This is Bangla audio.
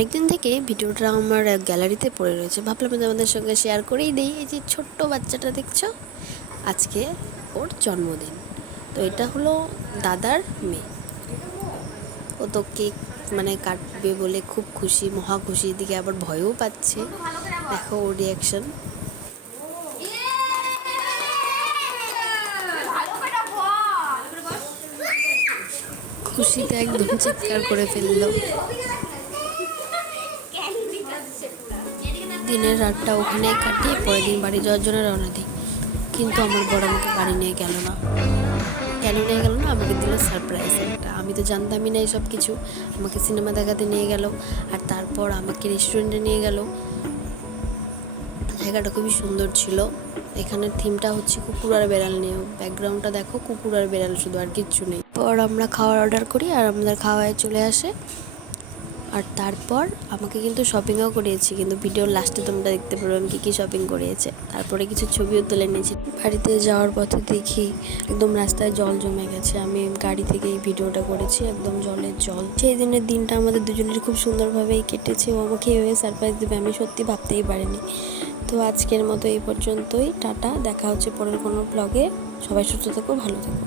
অনেকদিন থেকে ভিডিওটা আমার গ্যালারিতে পড়ে রয়েছে, ভাবলাম তোমাদের সঙ্গে শেয়ার করেই দিই। এই যে ছোট্ট বাচ্চাটা দেখছো, আজকে ওর জন্মদিন। তো এটা হলো দাদার মেয়ে। ও তো কেক কাটবে বলে খুব খুশি, মহা খুশি, এদিকে আবার ভয়ও পাচ্ছে। দেখো ওর রিয়াকশন। খুশিতে একদম চিৎকার করে ফেললো। দিনের রাতটা ওখানেই কাটিয়ে পরের দিন বাড়ি যাওয়ার জন্য রওনা দিই। কিন্তু আমার বড় আমাকে বাড়ি নিয়ে গেল না। কেন নিয়ে গেল না? আমাকে দিল সারপ্রাইজ একটা। আমি তো জানতামই না এইসব কিছু। আমাকে সিনেমা দেখাতে নিয়ে গেল, আর তারপর আমাকে রেস্টুরেন্টে নিয়ে গেল। জায়গাটা খুবই সুন্দর ছিল। এখানের থিমটা হচ্ছে কুকুর আর বেড়াল নিয়ে। ব্যাকগ্রাউন্ডটা দেখো, কুকুর আর বেড়াল শুধু, আর কিচ্ছু নেই। পর আমরা খাওয়ার অর্ডার করি আর আমাদের খাওয়ায় চলে আসে। আর তারপর আমাকে কিন্তু শপিংও করিয়েছি, কিন্তু ভিডিওর লাস্টে তোমরা দেখতে পারবে আমি কী শপিং করিয়েছে। তারপরে কিছু ছবিও তুলে নিয়েছি। বাড়িতে যাওয়ার পথে দেখি একদম রাস্তায় জল জমে গেছে। আমি গাড়ি থেকে এই ভিডিওটা করেছি, একদম জলের জল। সেই দিনের দিনটা আমাদের দুজনের খুব সুন্দরভাবেই কেটেছে। ও আমাকে এভাবে সারপ্রাইজ দেবে আমি সত্যি ভাবতেই পারিনি। তো আজকের মতো এই পর্যন্তই। টাটা, দেখা হচ্ছে পরের কোনো ব্লগে। সবাই সুস্থ থেকো, ভালো থেকো।